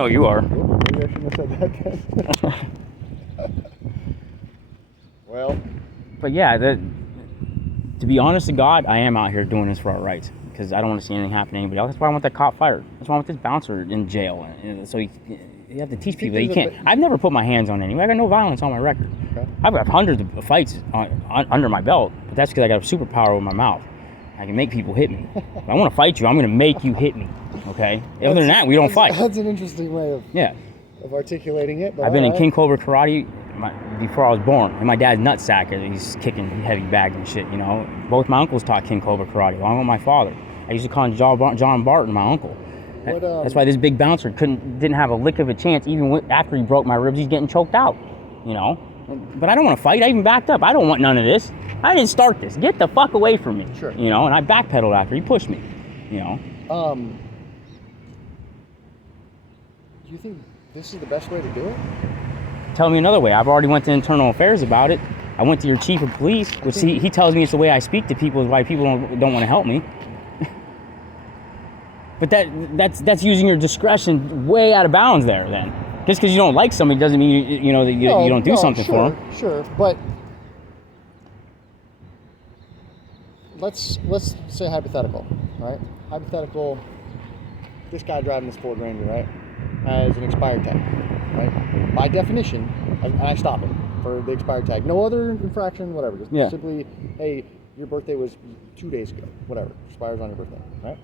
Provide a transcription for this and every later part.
Oh, you are. Maybe I shouldn't have said that then. Well. But yeah, to be honest to God, I am out here doing this for our rights. Because I don't want to see anything happen to anybody else. That's why I want that cop fired. That's why I want this bouncer in jail. So you have to teach people that you can't. I've never put my hands on anyone. I got no violence on my record. Okay. I've got hundreds of fights under my belt, but that's because I got a superpower with my mouth. I can make people hit me. If I want to fight you, I'm going to make you hit me. Okay? Other than that, we don't fight. That's an interesting way of articulating it. But I've been in King Cobra Karate before I was born. And my dad's nutsack. He's kicking heavy bags and shit, you know. Both my uncles taught King Cobra Karate, along with my father. I used to call him John Barton, my uncle. That's why this big bouncer didn't have a lick of a chance. Even after he broke my ribs, he's getting choked out, you know. But I don't want to fight. I even backed up. I don't want none of this. I didn't start this. Get the fuck away from me. Sure. You know, and I backpedaled after he pushed me, you know. Do you think this is the best way to do it? Tell me another way. I've already went to internal affairs about it. I went to your chief of police, which he tells me it's the way I speak to people is why people don't want to help me. But that's using your discretion way out of bounds there then. Just because you don't like somebody doesn't mean you know that you don't do something for them. Sure, but let's say hypothetical, right? Hypothetical, this guy driving this Ford Ranger, right, has an expired tag, right? By definition, I stop him for the expired tag. No other infraction, whatever. Just simply, hey, your birthday was 2 days ago, whatever. Expires on your birthday, right?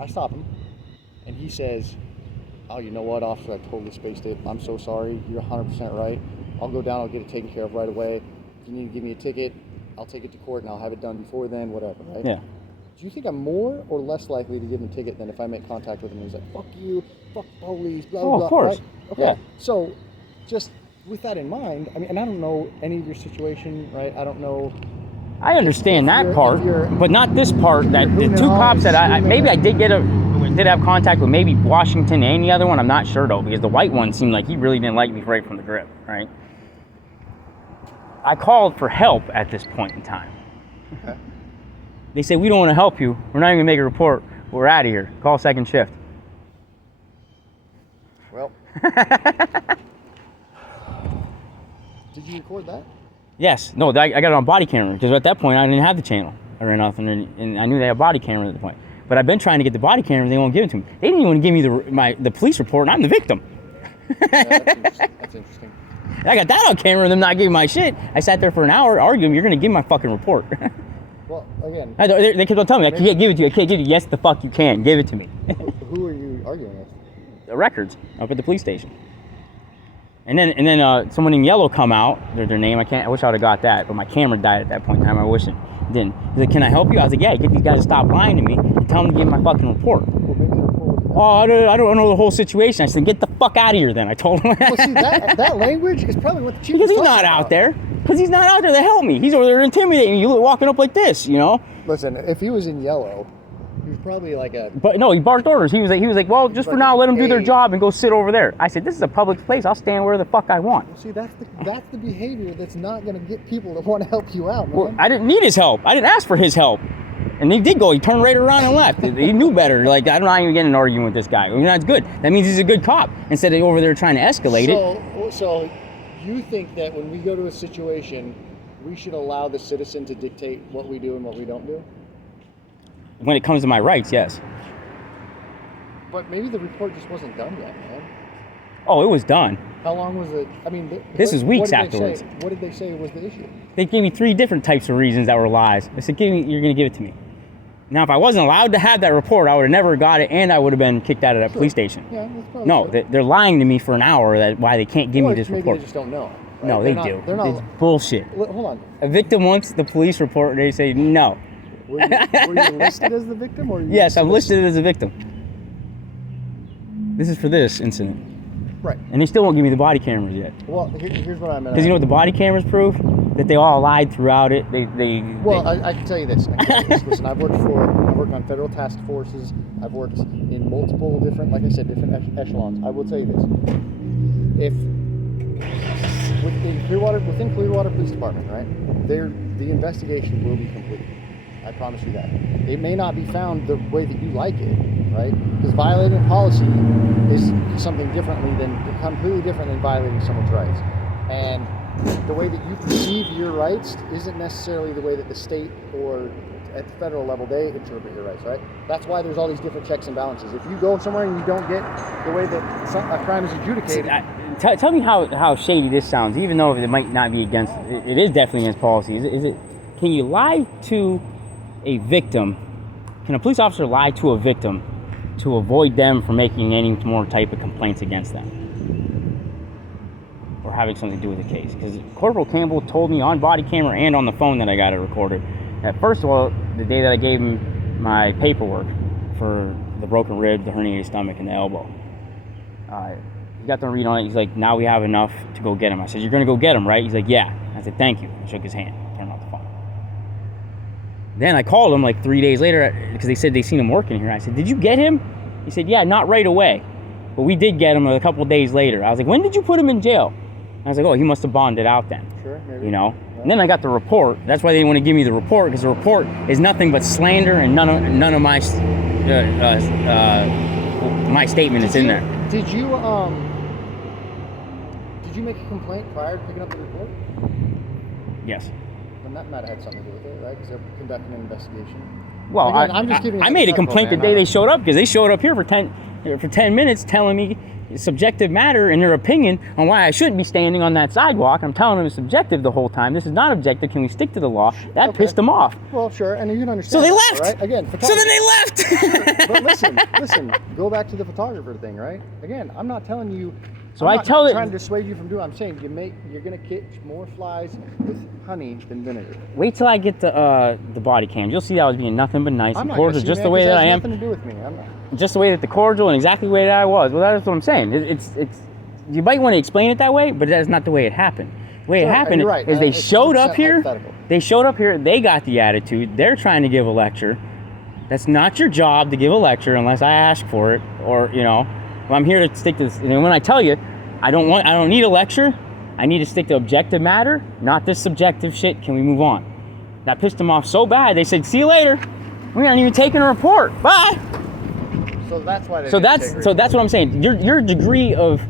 I stop him, and he says, oh, you know what, officer, I totally spaced it. I'm so sorry. You're 100% right. I'll go down. I'll get it taken care of right away. If you need to give me a ticket, I'll take it to court, and I'll have it done before then, whatever, right? Yeah. Do you think I'm more or less likely to give him a ticket than if I make contact with him and he's like, fuck you, fuck police, blah, blah, blah. Of course. Right? Okay. Yeah. So, just with that in mind, I mean, and I don't know any of your situation, right? I don't know. I understand that part, but not this part. That the two cops that I did have contact with, maybe Washington and the other one. I'm not sure though, because the white one seemed like he really didn't like me right from the grip. Right. I called for help at this point in time. Okay. They say we don't want to help you. We're not even gonna make a report. We're out of here. Call second shift. Well. Did you record that? Yes. No, I got it on body camera because at that point I didn't have the channel or nothing, and I knew they had body camera at the point. But I've been trying to get the body camera, and they won't give it to me. They didn't even give me the police report, and I'm the victim. Yeah, that's interesting. I got that on camera, and them not giving my shit. I sat there for an hour arguing. You're gonna give me my fucking report. Well, again, they kept on telling me I can't give it to you. I can't give it. Yes, the fuck you can. Give it to me. Who are you arguing with? The records up at the police station. And then someone in yellow come out. Their name I wish I would have got that, but my camera died at that point in time. I wish it didn't. He's like, "Can I help you?" I was like, "Yeah, get these guys to stop lying to me and tell them to give me my fucking report." Well, maybe the report was I don't know the whole situation. I said, "Get the fuck out of here." Then I told him. Well, see, that language is probably what the chief. Because he's not out there. Because he's not out there to help me. He's over there intimidating me. You walking up like this, you know. Listen, if he was in yellow, he was probably like a. But no, he barked orders. He was like, well, just for now, let them do their job and go sit over there. I said, this is a public place. I'll stand where the fuck I want. Well, see, that's the behavior that's not going to get people to want to help you out, man. Well, I didn't need his help. I didn't ask for his help. And he did go. He turned right around and left. He knew better. Like, I'm not even getting an argument with this guy. I mean, that's good. That means he's a good cop instead of over there trying to escalate it. So you think that when we go to a situation, we should allow the citizen to dictate what we do and what we don't do? When it comes to my rights, yes. But maybe the report just wasn't done yet, man. Oh, it was done. How long was it? I mean, this is weeks afterwards. What did they say was the issue? They gave me 3 different types of reasons that were lies. They said, you're going to give it to me. Now, if I wasn't allowed to have that report, I would have never got it, and I would have been kicked out of that police station. Yeah, that's probably no, true. They're lying to me for an hour that why they can't give me this maybe report. They just don't know. Right? No, they do. They're not. It's bullshit. Hold on. A victim wants the police report, and they say no. Were you listed as the victim? Or Yes, I'm listed as a victim. This is for this incident. Right. And they still won't give me the body cameras yet. Well, here's what I meant. Because you know what the body cameras prove? That they all lied throughout it. I can tell you this. Listen, I've worked on federal task forces. I've worked in multiple different, like I said, different echelons. I will tell you this. If within Clearwater Police Department, right, the investigation will be complete. I promise you that. It may not be found the way that you like it, right? Because violating policy is something completely different than violating someone's rights. And the way that you perceive your rights isn't necessarily the way that the state or at the federal level they interpret your rights, right? That's why there's all these different checks and balances. If you go somewhere and you don't get the way that a crime is adjudicated... Tell me how shady this sounds, even though it might not be against... It is definitely against policy. Is it? Can you lie to a victim? Can a police officer lie to a victim to avoid them from making any more type of complaints against them? Or having something to do with the case? Because Corporal Campbell told me on body camera and on the phone that I got it recorded that first of all, the day that I gave him my paperwork for the broken rib, the herniated stomach, and the elbow, he got to read on it. He's like, now we have enough to go get him. I said, you're going to go get him, right? He's like, yeah. I said, thank you. I shook his hand. Turned off the phone. Then I called him like 3 days later because they said they seen him working here. I said, did you get him? He said, yeah, not right away. But we did get him a couple of days later. I was like, when did you put him in jail? I was like, oh, he must have bonded out then. Sure, maybe. You know? And then I got the report. That's why they didn't want to give me the report, because the report is nothing but slander, and none of my my statement is in there. Did you make a complaint prior to picking up the report? Yes. Then that might have had something to do with it, right? Because they're conducting an investigation. Well, again, I'm just giving I made a complaint the day they showed up, because they showed up here for 10 minutes telling me subjective matter in their opinion on why I shouldn't be standing on that sidewalk. I'm telling them it's subjective the whole time. This is not objective. Can we stick to the law? That pissed them off. Well, sure, and you can understand. So they that, left. Right? Again, so then they left. Sure. But listen. Go back to the photographer thing, right? Again, I'm not telling you. So I'm I not tell it. Trying to dissuade you from doing. I'm saying you're gonna catch more flies with honey than vinegar. Wait till I get the body cam. You'll see I was being nothing but nice and cordial, just the way that I am. Nothing to do with me. I'm not. Just the way that the cordial and exactly the way that I was. Well, that's what I'm saying. It's you might want to explain it that way, but that's not the way it happened. The way it happened is they showed up here. They showed up here. They got the attitude. They're trying to give a lecture. That's not your job to give a lecture unless I ask for it, or well, I'm here to stick to this. When I tell you, I don't need a lecture. I need to stick to objective matter, not this subjective shit. Can we move on? That pissed them off so bad. They said, "See you later. We're not even taking a report. Bye." So that's why. They so that's what I'm saying. Your degree of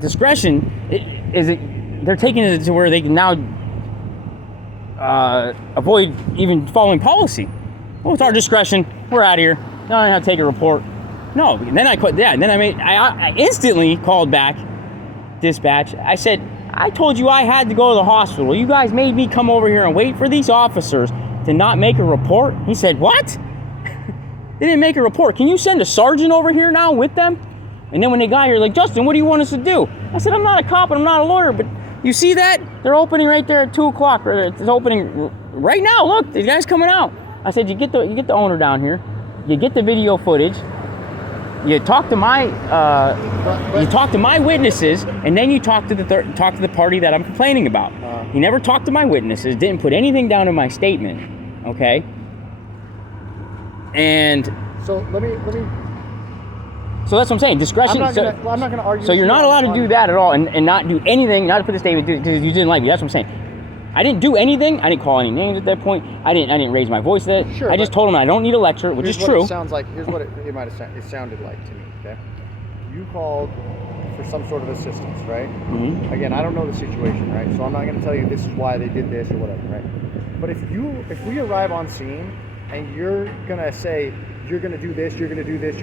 discretion is it? They're taking it to where they can now avoid even following policy. Well, it's our discretion. We're out of here. No, I don't have to take a report. No. And then I quit. Yeah. And then I instantly called back dispatch. I said, I told you I had to go to the hospital. You guys made me come over here and wait for these officers to not make a report. He said, what? They didn't make a report. Can you send a sergeant over here now with them? And then when they got here, like, Justin, what do you want us to do? I said, I'm not a cop and I'm not a lawyer, but you see that? They're opening right there at 2 o'clock. It's opening right now. Look, the guy's coming out. I said, you get the owner down here. You get the video footage. You talk to my witnesses, and then you talk to the party that I'm complaining about. You never talked to my witnesses. Didn't put anything down in my statement. Okay. And so let me. So that's what I'm saying. Discretion. I'm not going to argue. So you're not allowed to do that at all, and not do anything, not to put a statement because you didn't like me. That's what I'm saying. I didn't do anything. I didn't call any names at that point. I didn't raise my voice at that. Sure, I just told them I don't need a lecture, which is true. It sounds like. Here's what it might have it sounded like to me. Okay. You called for some sort of assistance, right? Mm-hmm. Again, I don't know the situation, right? So I'm not going to tell you this is why they did this or whatever, right? But if we arrive on scene and you're going to say you're going to do this, you're going to do this,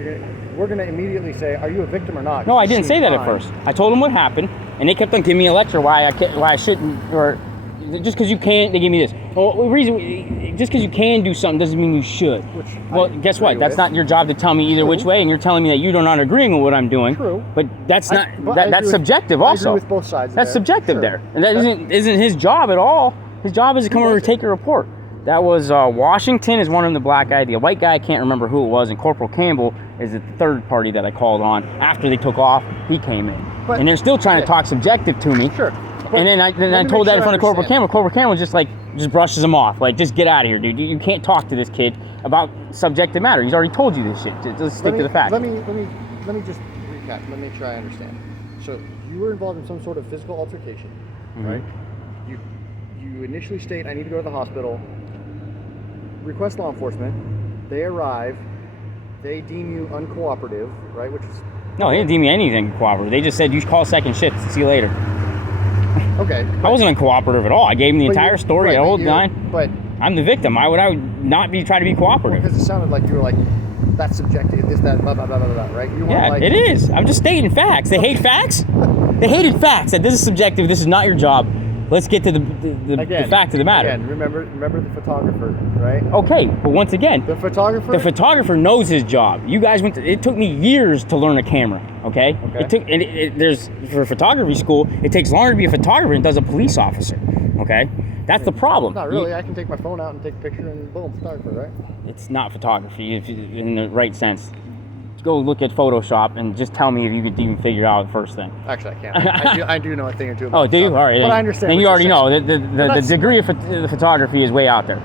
we're going to immediately say, are you a victim or not? No, I didn't say that at first. I told them what happened, and they kept on giving me a lecture why I shouldn't, or just because you can't, they give me this. Well, the reason, just because you can do something doesn't mean you should. Well, guess what? That's not your job to tell me either which way, and you're telling me that you're not agreeing with what I'm doing. True. But that's not, that's subjective also. I agree with both sides. That's subjective there. And that isn't his job at all. His job is to come over and take a report. That was Washington is one of them, the black guy. The white guy, I can't remember who it was. And Corporal Campbell is the third party that I called on. After they took off, he came in. And they're still trying to talk subjective to me. Sure. And then I told that in front of Corporal Campbell. Corporal Campbell just brushes him off. Like, just get out of here, dude. You can't talk to this kid about subjective matter. He's already told you this shit. Just stick to the facts. Let me just recap. Let me try and understand. So you were involved in some sort of physical altercation, right? You initially state, I need to go to the hospital. request law enforcement. They arrive. They deem you uncooperative, right? Which is No, he didn't deem me anything cooperative. They just said, you should call second shift. See you later. okay. I wasn't uncooperative at all. I gave him the entire story, the whole nine. But I'm the victim. Why would I not be trying to be cooperative? because it sounded like you were like, that's subjective, this, that, blah, blah, blah, blah, blah, right? You Yeah, like, it is. I'm just stating facts. They hate facts. They hated facts. That this is subjective. This is not your job. Let's get to the fact of the matter. Again, remember the photographer, right? Okay, but once again, The photographer knows his job. You guys went to, it took me years to learn a camera, okay? Okay. There's, for photography school, it takes longer to be a photographer than it does a police officer, okay? That's the problem. Not really. I can take my phone out and take a picture and boom, photographer, right? It's not photography if in the right sense. Go look at Photoshop and just tell me if you could even figure out the first thing. Actually, I can't. I do know a thing or two about Oh, do you? photography. All right. But I understand. And what you already you're know the degree of the photography is way out there.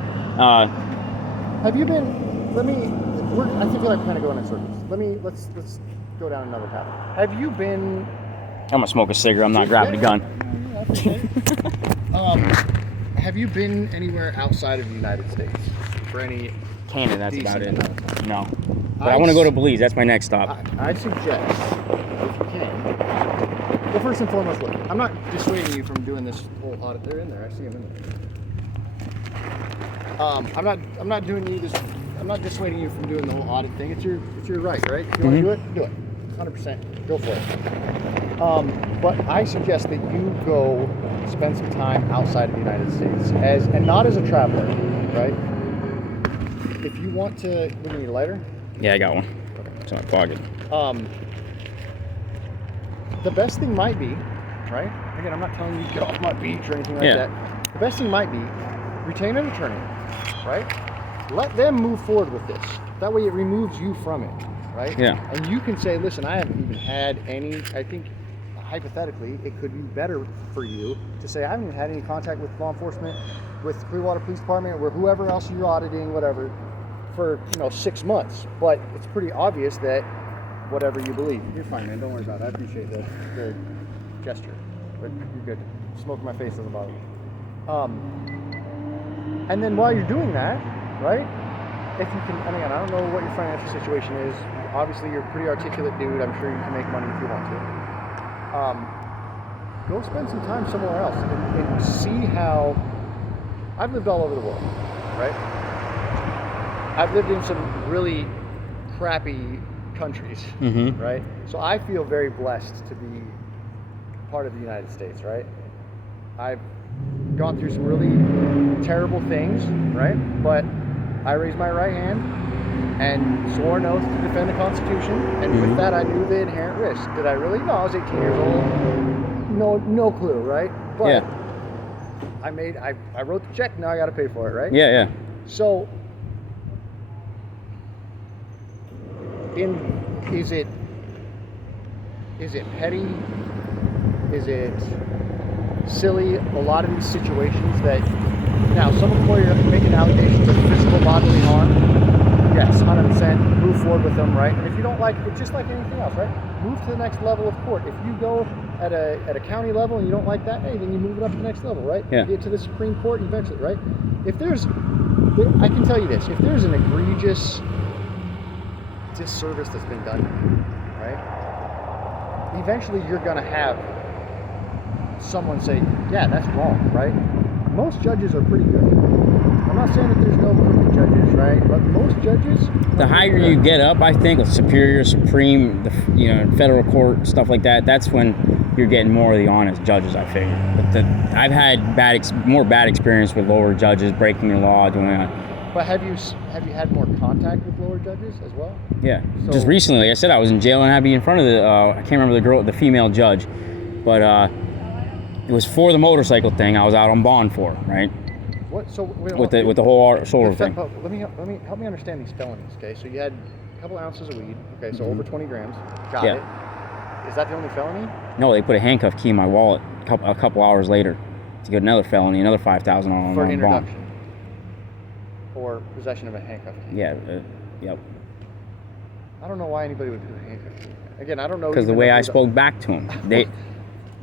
Have you been? I feel like we're kind of going in circles. Let's go down another path. Have you been? I'm gonna smoke a cigarette. I'm not grabbing a gun. That's okay. Have you been anywhere outside of the United States for any? Canada, that's about decent it. amount of time? No. But I want to go to Belize. That's my next stop. I suggest, if you can, well, first and foremost, look, I'm not dissuading you from doing this whole audit. They're in there. I see them in there. I'm not doing you this. I'm not dissuading you from doing the whole audit thing. It's your right, right? If you want to do it, do it. 100%. Go for it. But I suggest that you go spend some time outside of the United States, and not as a traveler, right? If you want to, we need a lighter. Yeah, I got one. Okay. So I plug it. The best thing might be, right? Again, I'm not telling you to get off my beach or anything like Yeah. that. The best thing might be retain an attorney, right? Let them move forward with this. That way it removes you from it, right? Yeah. And you can say, listen, I haven't even had any, I think hypothetically, it could be better for you to say, I haven't even had any contact with law enforcement, with the Clearwater Police Department, or whoever else you're auditing, whatever, for 6 months. But it's pretty obvious that whatever you believe, you're fine, man. Don't worry about it. I appreciate the gesture. But you're good. Smoke in my face doesn't bother me. And then while you're doing that, right? If you can, and again, I don't know what your financial situation is. Obviously, you're a pretty articulate dude. I'm sure you can make money if you want to. Go spend some time somewhere else and see how. I've lived all over the world, right? I've lived in some really crappy countries, right? So I feel very blessed to be part of the United States, right? I've gone through some really terrible things, right? But I raised my right hand and swore an oath to defend the Constitution, and with that I knew the inherent risk. Did I really? No, I was 18 years old. No clue, right? But Yeah. I wrote the check, now I gotta pay for it, right? Yeah. So is it petty? Is it silly? A lot of these situations that now some employer making allegations of physical bodily harm, yes, 100%, move forward with them, right? And if you don't like it, just like anything else, right? Move to the next level of court. If you go at a county level and you don't like that, hey, then you move it up to the next level, right? Yeah. You get to the Supreme Court eventually, right? I can tell you this, if there's an egregious disservice that's been done to you, right? Eventually you're gonna have someone say, yeah, that's wrong, right? Most judges are pretty good. I'm not saying that there's no crooked judges, right? But most judges. The higher you get up, I think, Superior, Supreme, federal court, stuff like that, that's when you're getting more of the honest judges, I figure. But I've had more bad experience with lower judges breaking the law, doing that. But have you had more contact with lower judges as well? Yeah. So, just recently, like I said, I was in jail and I had to be in front of I can't remember the female judge, but it was for the motorcycle thing I was out on bond for, right? What? So with the whole shoulder thing. Let me help me understand these felonies. Okay, so you had a couple ounces of weed. Okay, so over 20 grams. Got it. Is that the only felony? No, they put a handcuff key in my wallet a couple hours later to get another felony, another $5,000 on for bond. introduction or possession of a handcuff key. Yeah. Yep. I don't know why anybody would do a handcuff key. Again, I don't know. Because the way I spoke back to him,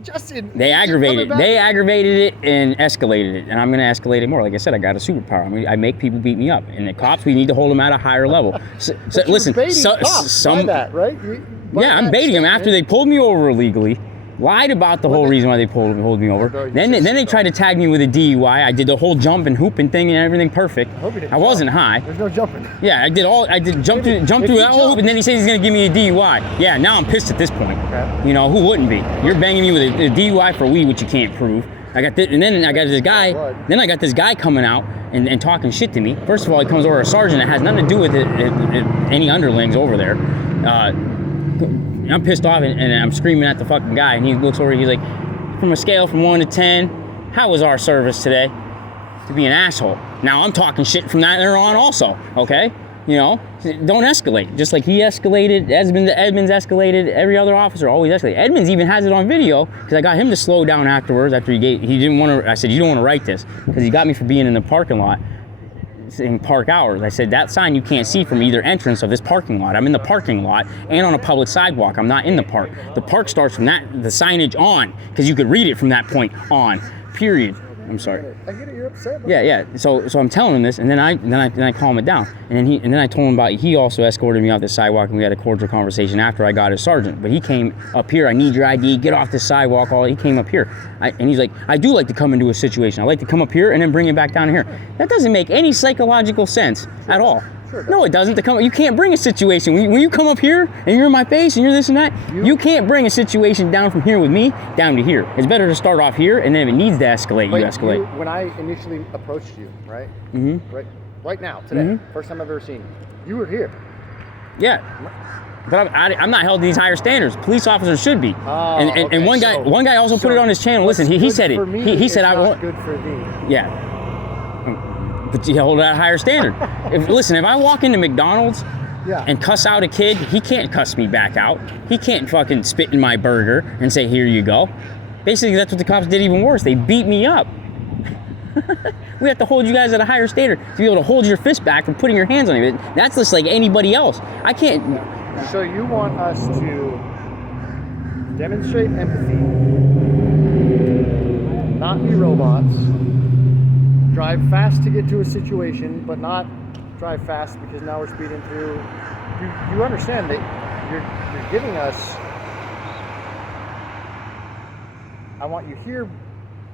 Justin. They keep aggravated. coming back. They aggravated it and escalated it, and I'm going to escalate it more. Like I said, I got a superpower. I make people beat me up, and the cops, we need to hold them at a higher level. So But you're listen, baiting cops by that, right? yeah, I'm baiting them after they pulled me over illegally. Lied about the whole reason why they pulled me over. Then they tried to tag me with a DUI. I did the whole jump and hooping thing and everything perfect. I wasn't high. There's no jumping. Yeah, I did jump through that whole hoop, and then he says he's gonna give me a DUI. Yeah, now I'm pissed at this point. Okay. You know, who wouldn't be? You're banging me with a DUI for weed, which you can't prove. And then I got this guy. Then I got this guy coming out and talking shit to me. First of all, he comes over a sergeant that has nothing to do with any underlings over there. I'm pissed off and I'm screaming at the fucking guy, and he looks over, he's like, from a scale from 1 to 10, how was our service today? To be an asshole. Now I'm talking shit from that there on also, okay? You know, don't escalate. Just like he escalated, Edmonds escalated, every other officer always escalated. Edmonds even has it on video, because I got him to slow down afterwards after he didn't want to, I said, you don't want to write this, because he got me for being in the parking lot in park hours. I said, that sign you can't see from either entrance of this parking lot. I'm in the parking lot and on a public sidewalk. I'm not in the park. The park starts from the signage on, because you could read it from that point on, period. I'm sorry. I get it. You're upset. Yeah. So I'm telling him this, and then I calm it down, and then I told him about. He also escorted me off the sidewalk, and we had a cordial conversation after I got his sergeant. But he came up here. I need your ID. Get off the sidewalk. He came up here, and he's like, I do like to come into a situation. I like to come up here and then bring it back down here. That doesn't make any psychological sense at all. Sure No, it doesn't. You can't bring a situation when you come up here and you're in my face and you're this and that. You can't bring a situation down from here with me down to here. It's better to start off here, and then if it needs to escalate, you escalate. When I initially approached you, right? Mm-hmm. Right now, today, Mm-hmm. first time I've ever seen you. You were here. Yeah, but I'm not held to these higher standards. Police officers should be. And one guy also put it on his channel. Listen, he said it. He said, "I want." Good for thee. Yeah. But you hold it at a higher standard. If I walk into McDonald's and cuss out a kid, he can't cuss me back out. He can't fucking spit in my burger and say, here you go. Basically, that's what the cops did even worse. They beat me up. We have to hold you guys at a higher standard to be able to hold your fist back from putting your hands on me. That's just like anybody else. I can't. So you want us to demonstrate empathy, not be robots, drive fast to get to a situation, but not drive fast because now we're speeding through. You understand that you're giving us, I want you here,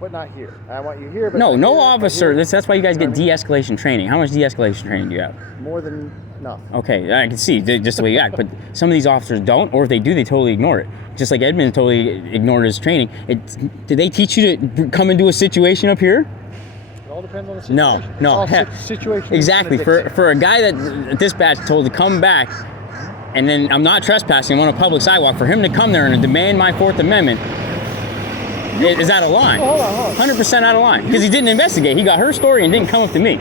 but not here. I want you here, but No, not no here, officer. but That's why you guys get You know de-escalation training. How much de-escalation training do you have? more than enough. Okay, I can see just the way you act, but some of these officers don't, or if they do, they totally ignore it. Just like Edmund totally ignored his training. Did they teach you to come into a situation up here? It all depends on the situation. No. It's all situation. Exactly. For a guy that dispatch told to come back, and then I'm not trespassing, I'm on a public sidewalk, for him to come there and demand my Fourth Amendment, is out of line. Hold on. 100% out of line. Because he didn't investigate. He got her story and didn't come up to me.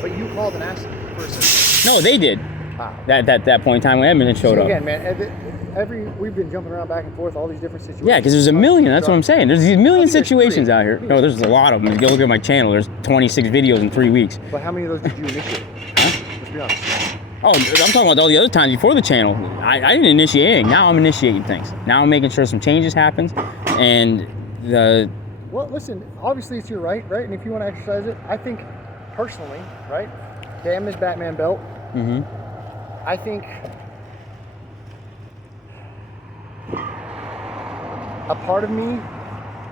But you called and asked for assistance. No, they did. Wow. That point in time when Edmund showed up. Again, man, we've been jumping around back and forth, all these different situations. Yeah, because there's a million. That's what I'm saying. There's these million I think there's situations 3. out here. No, there's a lot of them. If you look at my channel, there's 26 videos in 3 weeks. But how many of those did you initiate? Let's be honest. Oh, I'm talking about all the other times before the channel. I didn't initiate anything. Now I'm initiating things. Now I'm making sure some changes happens, and the. Well, listen. Obviously, it's your right? And if you want to exercise it, I think personally, right? Damn this Batman belt. Mm-hmm. I think a part of me,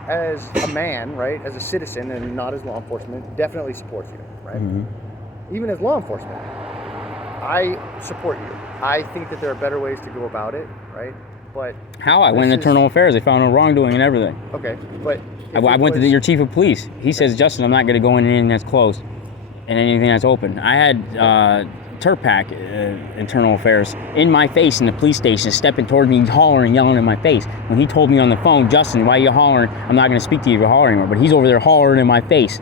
as a man, right, as a citizen, and not as law enforcement, definitely supports you, right? Mm-hmm. Even as law enforcement, I support you. I think that there are better ways to go about it, right? But How? I went to internal affairs. They found no wrongdoing and everything. okay, but I went to your chief of police. He says, Justin, I'm not going to go in anything that's closed and anything that's open. I had Turpak, internal affairs, in my face in the police station, stepping toward me, hollering, yelling in my face. When he told me on the phone, Justin, why are you hollering? I'm not going to speak to you if you're hollering anymore. But he's over there hollering in my face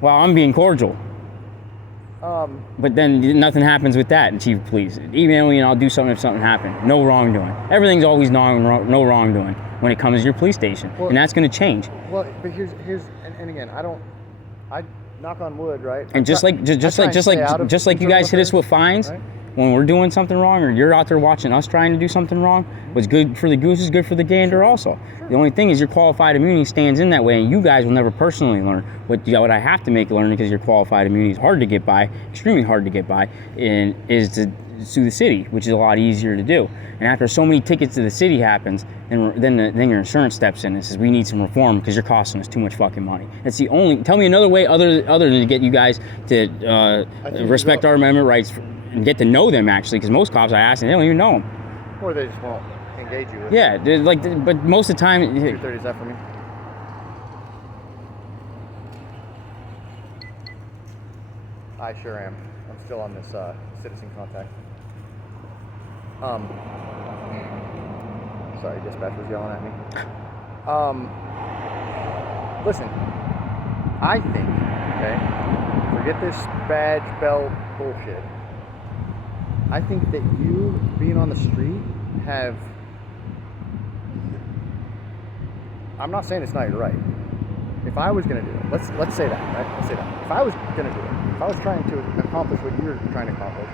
while I'm being cordial. But then nothing happens with that in chief of police. Email me and I'll do something if something happened. No wrongdoing. Everything's always no wrongdoing when it comes to your police station. Well, and that's going to change. Well, but here's and again, I knock on wood, right? And just like you guys hit us with fines, right? when we're doing something wrong, or you're out there watching us trying to do something wrong, what's good for the goose is good for the gander also. The only thing is your qualified immunity stands in that way, and you guys will never personally learn. What I have to make learn, because your qualified immunity is hard to get by, extremely hard to get by, and is to sue the city, which is a lot easier to do. And after so many tickets to the city happens, then your insurance steps in and says, we need some reform because you're costing us too much fucking money. That's the only, tell me another way other than to get you guys to respect our amendment rights and get to know them, actually, because most cops I ask and they don't even know them. Or they just won't engage you with Yeah, but most of the time. 230, is that for me? I sure am. I'm still on this citizen contact. Sorry, dispatch was yelling at me. Listen, I think, okay, forget this badge belt bullshit. I think that you being on the street have, I'm not saying it's not your right. If I was gonna do it, let's say that, right? Let's say that. If I was gonna do it, if I was trying to accomplish what you're trying to accomplish,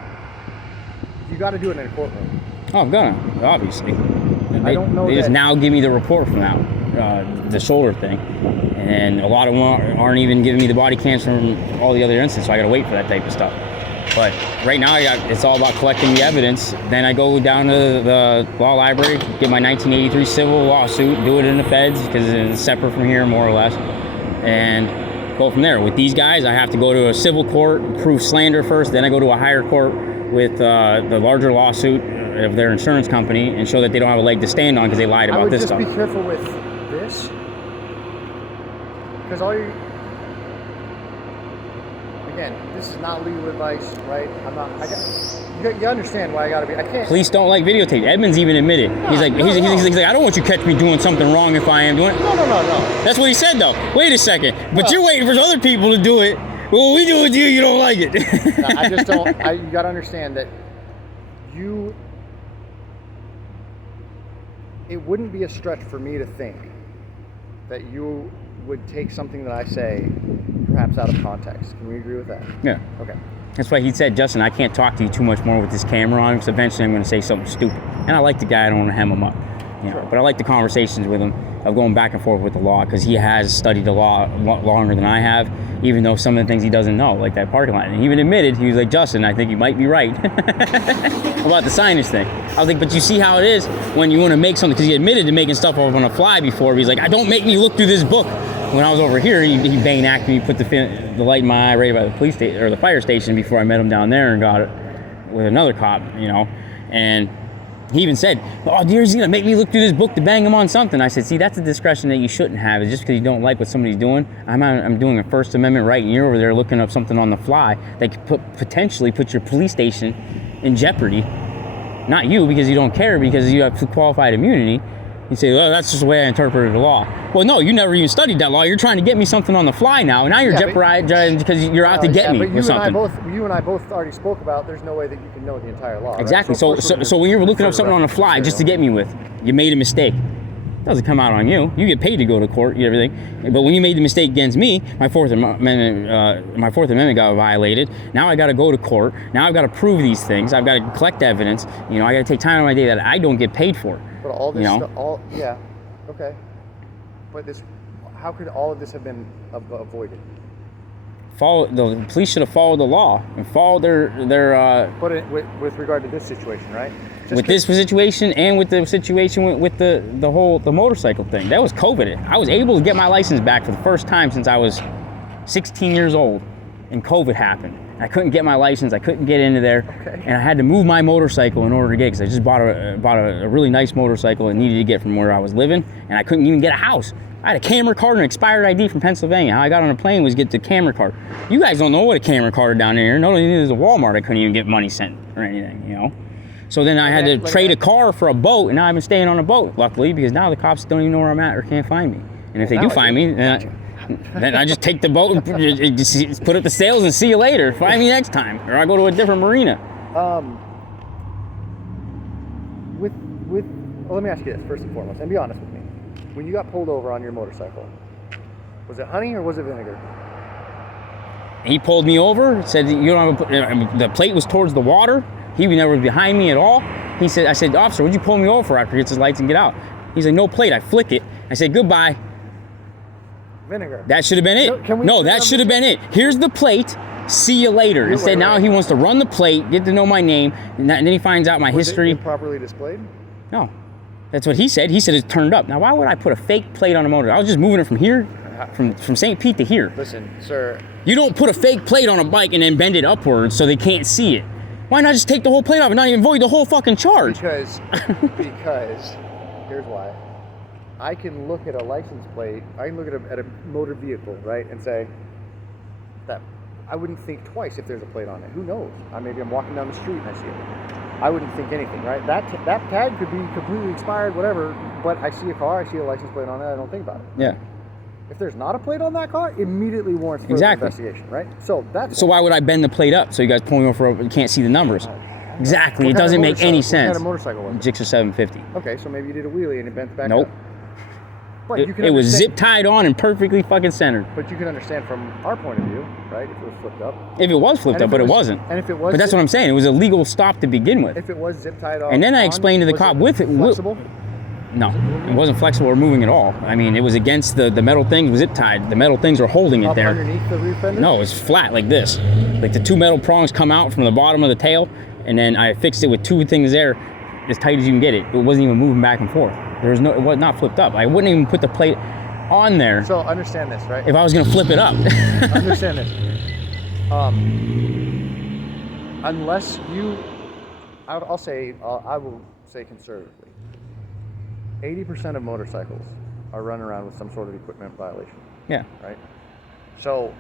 you got to do it in a courtroom. Oh, I'm gonna, obviously. I don't know. They just now give me the report from that, the shoulder thing, and a lot of them aren't even giving me the body cams from all the other incidents, so I got to wait for that type of stuff. But right now, it's all about collecting the evidence. Then I go down to the law library, get my 1983 civil lawsuit, do it in the feds because it's separate from here, more or less, and go from there. With these guys, I have to go to a civil court, prove slander first, then I go to a higher court with the larger lawsuit of their insurance company and show that they don't have a leg to stand on because they lied about this stuff. I would just be careful with this, because again, this is not legal advice, right? You understand why I gotta be, I can't. Police don't like videotape. Edmonds even admitted. He's like, I don't want you to catch me doing something wrong if I am doing it. No. That's what he said though. Wait a second, but you're waiting for other people to do it. Well, we do it with you, you don't like it. No, I just don't, you gotta understand that it wouldn't be a stretch for me to think that you would take something that I say perhaps out of context. Can we agree with that? Yeah. Okay. That's why he said, Justin, I can't talk to you too much more with this camera on because eventually I'm going to say something stupid. And I like the guy, I don't want to hem him up. Sure. But I like the conversations with him of going back and forth with the law because he has studied the law longer than I have, even though some of the things he doesn't know, like that parking lot. And he even admitted, he was like, Justin, I think you might be right about the signage thing. I was like, but you see how it is when you want to make something, because he admitted to making stuff up on the fly before, but he's like, don't make me look through this book. When I was over here, he bang acted me, put the light in my eye right by the police station or the fire station before I met him down there and got it with another cop, and he even said, oh, dear, he's gonna make me look through this book to bang him on something. I said, see, that's a discretion that you shouldn't have. It's just because you don't like what somebody's doing. I'm doing a First Amendment right, and you're over there looking up something on the fly that could potentially put your police station in jeopardy. Not you, because you don't care, because you have qualified immunity. You say, well, that's just the way I interpreted the law. Well, no, you never even studied that law. You're trying to get me something on the fly now, and now you're jeopardizing because you're out to get me with something. You and I both already spoke about there's no way that you can know the entire law. Exactly. Right? So when you're looking up something on the fly just to get me with, you made a mistake. It doesn't come out on you. You get paid to go to court, everything. But when you made the mistake against me, my Fourth Amendment got violated. Now I got to go to court. Now I've got to prove these things. I've got to collect evidence. I got to take time out of my day that I don't get paid for. But all this, okay. But how could all of this have been avoided? The police should have followed the law and followed their. But with regard to this situation, right? This situation and with the situation with the motorcycle thing, that was COVID. I was able to get my license back for the first time since I was 16 years old, and COVID happened. I couldn't get my license. I couldn't get into there, and I had to move my motorcycle in order to get, because I just bought a really nice motorcycle and needed to get from where I was living, and I couldn't even get a house. I had a camera card and an expired ID from Pennsylvania. How I got on a plane was get the camera card. You guys don't know what a camera card down here. Not only there's a Walmart, I couldn't even get money sent or anything, So then I had to trade a car for a boat, and now I've been staying on a boat, luckily, because now the cops don't even know where I'm at or can't find me. And if they do find me, then I just take the boat and put up the sails and see you later. Find me next time, or I go to a different marina. Let me ask you this first and foremost, and be honest with me. When you got pulled over on your motorcycle, was it honey or was it vinegar? He pulled me over, said you don't have the plate was towards the water. He was never behind me at all. I said, officer, what'd you pull me over for after he gets his lights and get out? He's like, no plate. I flick it. I said, goodbye. Vinegar. That should have been it. No, that should have been it. Here's the plate. See you later. Instead, now he wants to run the plate, get to know my name, and then he finds out my history. Was it improperly displayed? No. That's what he said. He said it's turned up. Now, why would I put a fake plate on a motor? I was just moving it from here, from St. Pete to here. Listen, sir. You don't put a fake plate on a bike and then bend it upwards so they can't see it. Why not just take the whole plate off and not even void the whole fucking charge? Because here's why. I can look at a license plate, I can look at a motor vehicle, right, and say that I wouldn't think twice if there's a plate on it. Who knows? Maybe I'm walking down the street and I see it. I wouldn't think anything, right? That tag could be completely expired, whatever, but I see a car, I see a license plate on it, I don't think about it. Yeah. If there's not a plate on that car, immediately warrants further investigation, right? So why would I bend the plate up so you guys pull me over you can't see the numbers? Exactly. It doesn't make any sense. What kind of motorcycle was it? Gixxer 750. Okay, so maybe you did a wheelie and it bent back Nope. up. But It was zip tied on and perfectly fucking centered. But you can understand from our point of view, right? If it was flipped up. If it was flipped up, but it wasn't. And if it was. But that's what I'm saying. It was a legal stop to begin with. If it was zip tied on. And then I explained to the cop with it. Flexible? No, it wasn't flexible or moving at all. I mean, it was against the metal things. It was zip tied. The metal things were holding it Up there. Underneath the rear fender? No, it was flat like this. Like the two metal prongs come out from the bottom of the tail, and then I fixed it with two things there, as tight as you can get it. It wasn't even moving back and forth. It was not flipped up. I wouldn't even put the plate on there. So understand this, right? If I was gonna flip it up. Understand this. Unless you, I will say conservatively, 80% of motorcycles are running around with some sort of equipment violation. Yeah. Right? So,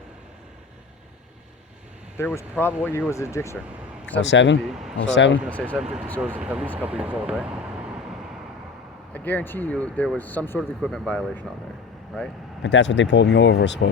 there was probably, what year was the Gixxer? 07? 750. So 07? I was going to say 750, so it was at least a couple years old, right? I guarantee you there was some sort of equipment violation on there, right? But that's what they pulled me over, supposedly.